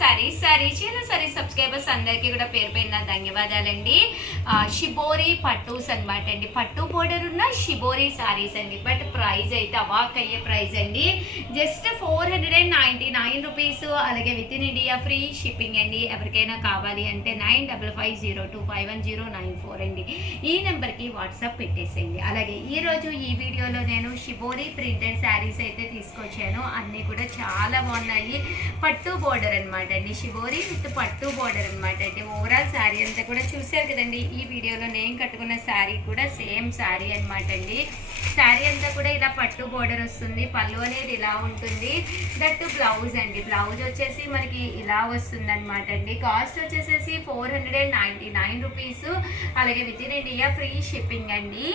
Sorry subscribers అందరికీ కూడా పేరు పేరున ధన్యవాదాలండి. షిబోరి పట్టూస్ అనమాట అండి. పట్టు బోర్డర్ ఉన్న షిబోరి సారీస్ అండి. బట్ ప్రైస్ అయితే అవాక్ అయ్యే ప్రైస్ అండి. Just 499 rupees. అలాగే within India free shipping అండి. ఎవరికైనా కావాలి అంటే 9550251094 అండి. ఈ నెంబర్కి వాట్సాప్ పెట్టేసేయండి. అలాగే ఈరోజు ఈ వీడియోలో నేను షిబోరి ప్రింటెడ్ శారీస్ అయితే తీసుకొచ్చాను. అన్నీ కూడా చాలా బాగున్నాయి. పట్టు బోర్డర్ అనమాట అండి. షిబోరి విత్ పట్టు బోర్డర్ అనమాట అండి. ఓవరాల్ శారీ అంతా కూడా చూసారు కదండి. ఈ వీడియోలో నేను కట్టుకున్న శారీ కూడా సేమ్ శారీ అనమాట అండి. శారీ అంతా కూడా ఇలా పట్టు బోర్డర్ వస్తుంది. పళ్ళు అనేది ఇలా ఉంటుంది. దట్టు బ్లౌజ్ అండి. బ్లౌజ్ వచ్చేసి మనకి ఇలా వస్తుంది అనమాట అండి. కాస్ట్ వచ్చేసేసి 499 రూపీస్. అలాగే within India free shipping అండి.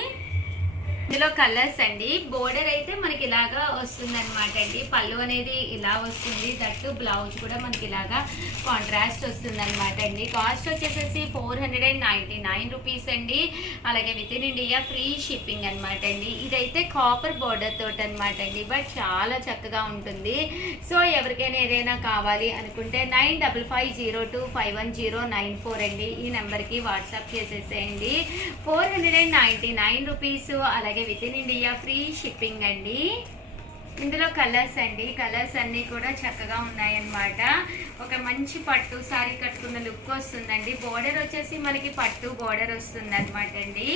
ఇందులో కలర్స్ అండి. బోర్డర్ అయితే మనకి ఇలాగా వస్తుంది అనమాట అండి. పళ్ళు అనేది ఇలా వస్తుంది. దట్టు బ్లౌజ్ కూడా మనకి ఇలాగా కాంట్రాస్ట్ వస్తుంది అనమాట అండి. కాస్ట్ వచ్చేసేసి 499 రూపీస్ అండి. అలాగే within India free shipping అనమాట అండి. ఇదైతే కాపర్ బోర్డర్ తోటి అనమాట అండి. బట్ చాలా చక్కగా ఉంటుంది. సో ఎవరికైనా ఏదైనా కావాలి అనుకుంటే 9550251094 అండి. ఈ నెంబర్కి వాట్సాప్ చేసేసేయండి. 499 రూపీస్. అలాగే within India free shipping అండి. ఇందులో కలర్స్ అండి. కలర్స్ అన్నీ కూడా చక్కగా ఉన్నాయన్నమాట. ఒక మంచి పట్టు సారీ కట్టుకున్న లుక్ వస్తుందండి. బోర్డర్ వచ్చేసి మనకి పట్టు బోర్డర్ వస్తుంది అనమాట అండి.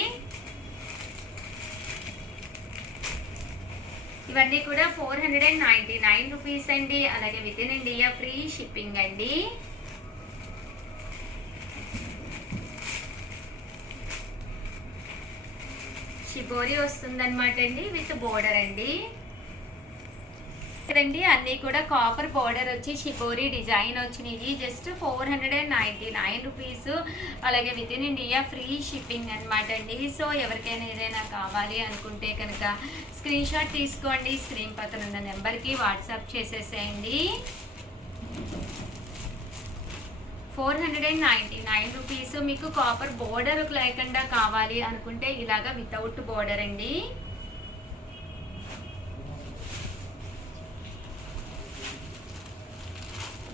ఇవన్నీ కూడా 499 రూపీస్ అండి. అలాగే within India free shipping అండి. షిబోరి వస్తుందన్నమాట అండి. విత్ బోర్డర్ అండి. ఇక్కడండి అన్నీ కూడా కాపర్ బోర్డర్ వచ్చి షిబోరి డిజైన్ వచ్చినాయి. Just 499 rupees. అలాగే within India free shipping అనమాట అండి. సో ఎవరికైనా ఏదైనా కావాలి అనుకుంటే కనుక స్క్రీన్ షాట్ తీసుకోండి. స్క్రీన్ పక్కన ఉన్న నెంబర్కి వాట్సాప్ చేసేసేయండి. 499 రూపీస్. మీకు కాపర్ బోర్డర్ లేకుండా కావాలి అనుకుంటే ఇలాగా వితౌట్ బోర్డర్ అండి.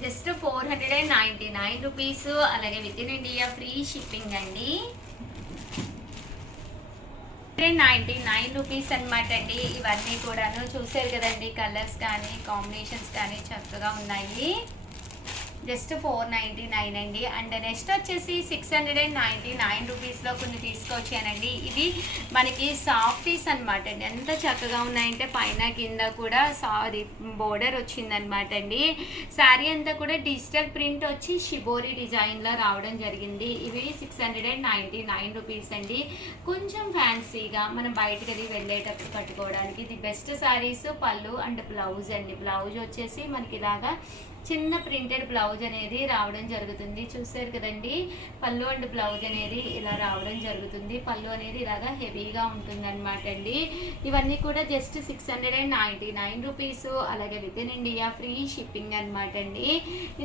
Just 499 rupees. అలాగే within India free shipping అండి. 99 రూపీస్ అనమాట అండి. ఇవన్నీ కూడాను చూసారు కదండి. కలర్స్ కానీ కాంబినేషన్స్ కానీ చక్కగా ఉన్నాయి. జస్ట్ 499 అండి. అండ్ నెక్స్ట్ వచ్చేసి 699 రూపీస్లో కొన్ని తీసుకొచ్చానండి. ఇది మనకి సాఫ్టీస్ అనమాట అండి. ఎంత చక్కగా ఉన్నాయంటే పైన కింద కూడా బోర్డర్ వచ్చిందనమాట అండి. శారీ అంతా కూడా డిజిటల్ ప్రింట్ వచ్చి షిబోరి డిజైన్లో రావడం జరిగింది. ఇవి 699 రూపీస్ అండి. కొంచెం ఫ్యాన్సీగా మనం బయటకు అది వెళ్ళేటప్పుడు కట్టుకోవడానికి ఇది బెస్ట్ శారీస్. పళ్ళు అండ్ బ్లౌజ్ అండి. బ్లౌజ్ వచ్చేసి మనకి ఇలాగా చిన్న ప్రింటెడ్ బ్లౌజ్ అనేది రావడం జరుగుతుంది. చూసారు కదండి. పళ్ళు అండ్ బ్లౌజ్ అనేది ఇలా రావడం జరుగుతుంది. పళ్ళు అనేది ఇలాగా హెవీగా ఉంటుంది అనమాట అండి. ఇవన్నీ కూడా జస్ట్ 699 రూపీస్. అలాగే within India free shipping అనమాట అండి.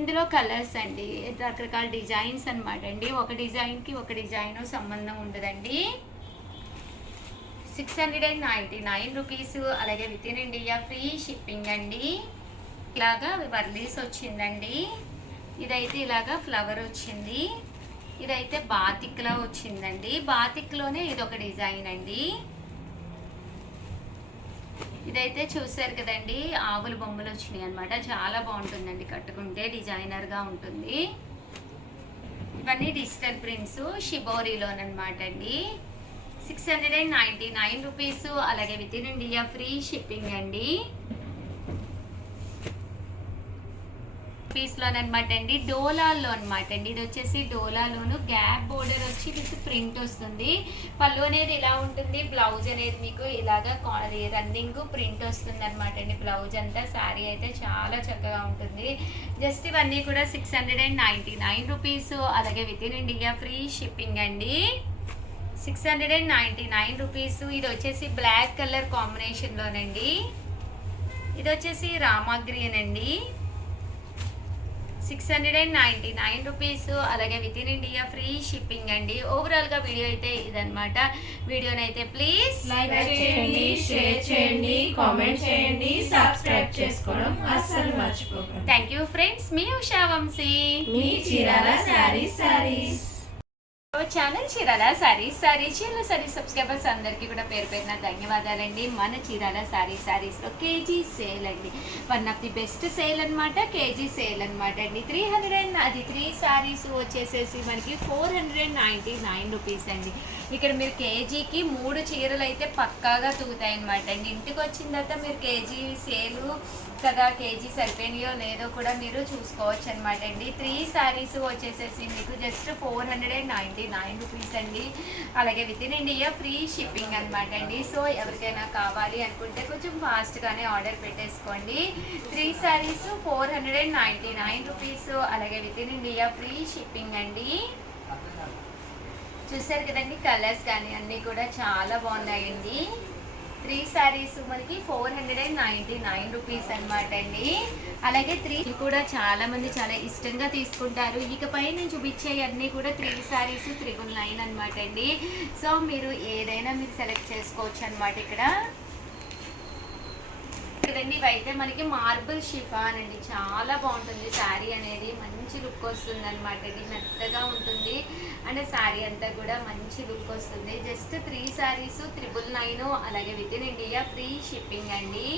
ఇందులో కలర్స్ అండి. రకరకాల డిజైన్స్ అనమాట అండి. ఒక డిజైన్కి ఒక డిజైన్ సంబంధం ఉండదండి. 699 రూపీస్. అలాగే within India free shipping అండి. ఇలాగా వర్లీస్ వచ్చిందండి. ఇదైతే ఇలాగా ఫ్లవర్ వచ్చింది. ఇదైతే బాతిక్లా వచ్చిందండి. బాతిక్లోనే ఇదొక డిజైన్ అండి. ఇదైతే చూసారు కదండి. ఆవుల బొమ్మలు వచ్చినాయి అనమాట. చాలా బాగుంటుందండి కట్టుకుంటే. డిజైనర్గా ఉంటుంది. ఇవన్నీ డిజిటల్ ప్రింట్స్ షిబోరిలోనమాట అండి. 699 రూపీస్. అలాగే within India free shipping అండి. పీస్లోనమాట అండి. డోలాలో అనమాట అండి. ఇది వచ్చేసి డోలాలోను గ్యాప్ బోర్డర్ వచ్చి విత్ ప్రింట్ వస్తుంది. పళ్ళు అనేది ఇలా ఉంటుంది. బ్లౌజ్ అనేది మీకు ఇలాగా రన్నింగ్ ప్రింట్ వస్తుంది అనమాట అండి. బ్లౌజ్ అంతా. శారీ అయితే చాలా చక్కగా ఉంటుంది. జస్ట్ ఇవన్నీ కూడా 699 రూపీస్. అలాగే within India free shipping అండి. 699 రూపీస్. ఇది వచ్చేసి బ్లాక్ కలర్ కాంబినేషన్లోనండి. ఇది వచ్చేసి రామా గ్రీన్ అండి. 699 రూపీస్. అలాగే within India free shipping అండి. ఓవరాల్గా వీడియో అయితే ఇదనమాట. వీడియోనైతే ప్లీజ్ లైక్ చేయండి, షేర్ చేయండి, కామెంట్ చేయండి, సబ్స్క్రైబ్ చేసుకోవడం అస్సలు మర్చిపోకండి. Thank you friends. మీ ఉషా వంశీ, మీ Chirala sarees channel Chirala sarees subscribers అందరికీ కూడా పేరు పేరున ధన్యవాదాలండి. మన చీరాల సారీస్లో కేజీ సేల్ అండి. One of the best sale అనమాట. కేజీ సేల్ అనమాట అండి. 3 సారీస్ వచ్చేసేసి మనకి 499 రూపీస్ అండి. ఇక్కడ మీరు కేజీకి 3 చీరలు అయితే పక్కాగా తూగుతాయి అనమాట అండి. ఇంటికి వచ్చిన తర్వాత మీరు కేజీ సేలు కదా, కేజీ సరిపోయినాయో లేదో కూడా మీరు చూసుకోవచ్చు అనమాట అండి. 3 సారీస్ వచ్చేసేసి మీకు జస్ట్ 499 రూపీస్ అండి. అలాగే within India free shipping అనమాట అండి. సో ఎవరికైనా కావాలి అనుకుంటే కొంచెం ఫాస్ట్గానే ఆర్డర్ పెట్టేసుకోండి. 3 సారీస్ 499 రూపీస్. అలాగే within India free shipping అండి. చూసారు కదండి, కలర్స్ కానీ అన్నీ కూడా చాలా బాగున్నాయండి. 3 సారీస్ మనకి 499 రూపీస్ అనమాట అండి. అలాగే 3 కూడా చాలా మంది చాలా ఇష్టంగా తీసుకుంటారు. ఇకపై నేను చూపించే అన్నీ కూడా 3 సారీస్ 399 అనమాట అండి. సో మీరు ఏదైనా మీరు సెలెక్ట్ చేసుకోవచ్చు అనమాట. ఇక్కడ కదండి, ఇవైతే మనకి మార్బుల్ షిఫాన్ అండి. చాలా బాగుంటుంది శారీ అనేది, మంచి లుక్ వస్తుంది అనమాట. ఇది మెత్తగా ఉంటుంది అండ్ శారీ అంతా కూడా మంచి లుక్ వస్తుంది. జస్ట్ 3 సారీస్ 999. అలాగే within India free shipping అండి.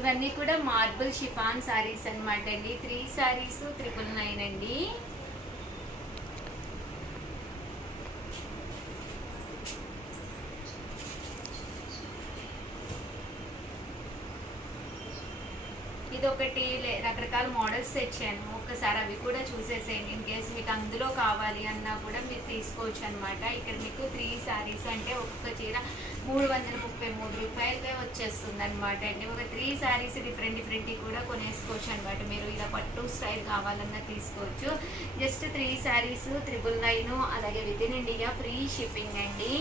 ఇవన్నీ కూడా మార్బుల్ షిఫాన్ సారీస్ అనమాట అండి. 3 సారీస్ 999 అండి. ఇదొకటి రకరకాల మోడల్స్ తెచ్చాను. ఒక్కసారి అవి కూడా చూసేసేయండి. ఇన్ కేసు మీకు అందులో కావాలి అన్నా కూడా మీరు తీసుకోవచ్చు అనమాట. ఇక్కడ మీకు 3 సారీస్ అంటే ఒక్కొక్క చీర 333 రూపాయలకే వచ్చేస్తుంది అనమాట అండి. ఒక 3 సారీస్ డిఫరెంట్ కూడా కొనేసుకోవచ్చు అనమాట. మీరు ఇలా పట్టు స్టైల్ కావాలన్నా తీసుకోవచ్చు. జస్ట్ 3 సారీస్ 999. అలాగే within India free shipping అండి.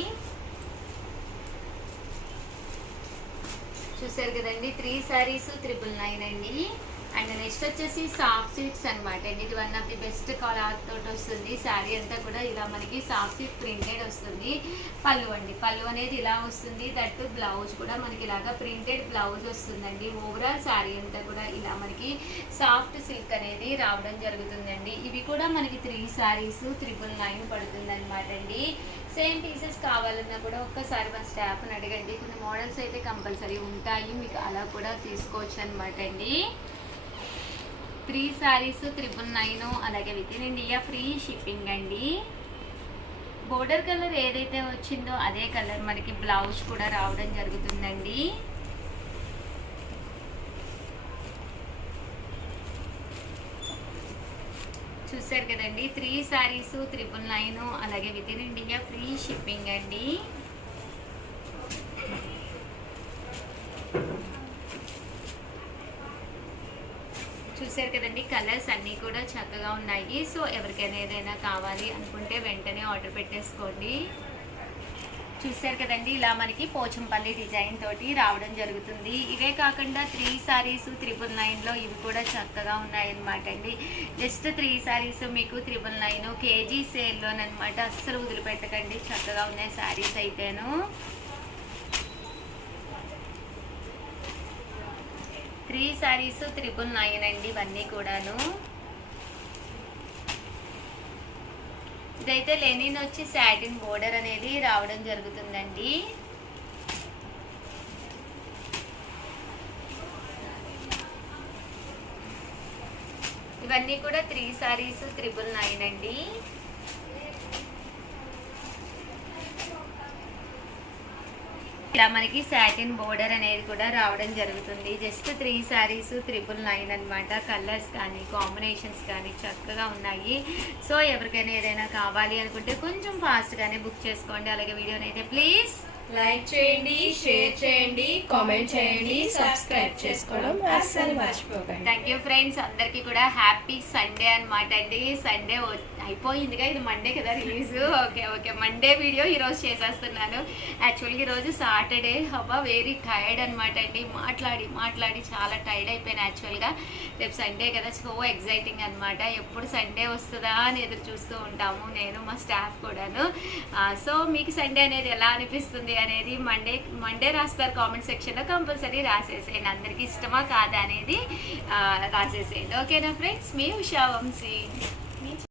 చూసారు కదండి, 3 సారీస్ 999 అండి. అండ్ నెక్స్ట్ వచ్చేసి సాఫ్ట్ సిల్క్స్ అనమాట అండి. ఇది one of the best cloth తోటి వస్తుంది. శారీ అంతా కూడా ఇలా మనకి సాఫ్ట్ సిల్క్ ప్రింటెడ్ వస్తుంది. పళ్ళు అండి, పళ్ళు అనేది ఇలా వస్తుంది. దట్ బ్లౌజ్ కూడా మనకి ఇలాగా ప్రింటెడ్ బ్లౌజ్ వస్తుందండి. ఓవరాల్ శారీ అంతా కూడా ఇలా మనకి సాఫ్ట్ సిల్క్ అనేది రావడం జరుగుతుందండి. ఇవి కూడా మనకి 3 సారీస్ 999 పడుతుంది అనమాట అండి. సేమ్ పీసెస్ కావాలన్నా కూడా ఒక్కసారి మన స్టాఫ్ని అడగండి. కొన్ని మోడల్స్ అయితే కంపల్సరీ ఉంటాయి, మీకు అలా కూడా తీసుకోవచ్చు అనమాట అండి. 3 సారీస్ 999. అలాగే within India free shipping అండి. బోర్డర్ కలర్ ఏదైతే వచ్చిందో అదే కలర్ మనకి బ్లౌజ్ కూడా రావడం జరుగుతుందండి. చూసారు కదండి, 3 సారీస్ 999. అలాగే within India free shipping అండి. చూసారు కదండి, కలర్స్ అన్నీ కూడా చక్కగా ఉన్నాయి. సో ఎవరికైనా ఏదైనా కావాలి అనుకుంటే వెంటనే ఆర్డర్ పెట్టేసుకోండి. చూసారు కదండి, ఇలా మనకి పోచంపల్లి డిజైన్ తోటి రావడం జరుగుతుంది. ఇవే కాకుండా 3 సారీస్ 999లో ఇవి కూడా చక్కగా ఉన్నాయన్నమాట అండి. జస్ట్ 3 సారీస్ మీకు 999 కేజీ సేల్లోనమాట. అస్సలు వదిలిపెట్టకండి, చక్కగా ఉన్నాయి సారీస్ అయితేను. 3 సారీస్ 999 అండి ఇవన్నీ కూడాను. ఇదైతే లెనిన్ వచ్చి సాటిన్ బోర్డర్ అనేది రావడం జరుగుతుందండి. ఇవన్నీ కూడా 3 సారీస్ 999 అండి. ఇలా మనకి సాటిన్ బోర్డర్ అనేది కూడా రావడం జరుగుతుంది. జస్ట్ 3 సారీస్ 999 అనమాట. కలర్స్ కానీ కాంబినేషన్స్ కానీ చక్కగా ఉన్నాయి. సో ఎవరికైనా ఏదైనా కావాలి అనుకుంటే కొంచెం ఫాస్ట్గానే బుక్ చేసుకోండి. అలాగే వీడియోని అయితే ప్లీజ్ లైక్ చేయండి, షేర్ చేయండి, కామెంట్ చేయండి, సబ్స్క్రైబ్ చేసుకోవడం అస్సలు మర్చిపోకండి. థ్యాంక్ యూ ఫ్రెండ్స్, అందరికీ కూడా హ్యాపీ సండే అనమాట అండి. సండే అయిపోయిందిగా, ఇది మండే కదా release. Okay okay, Monday video ఈరోజు చేసేస్తున్నాను. యాక్చువల్గా ఈరోజు సాటర్డే, హబ్బా వెరీ టైర్డ్ అనమాట అండి. మాట్లాడి చాలా టైర్డ్ అయిపోయాను యాక్చువల్గా. రేపు సండే కదా, సో ఎగ్జైటింగ్ అనమాట. ఎప్పుడు సండే వస్తుందా అని ఎదురు చూస్తూ ఉంటాము, నేను మా స్టాఫ్ కూడాను. సో మీకు సండే అనేది ఎలా అనిపిస్తుంది అనేది మండే రాస్తారు కామెంట్ సెక్షన్లో. కంపల్సరీ రాసేసేయండి, అందరికీ ఇష్టమా కాదా అనేది రాసేసేయండి. ఓకేనా ఫ్రెండ్స్, మీ ఉషా వంశీ.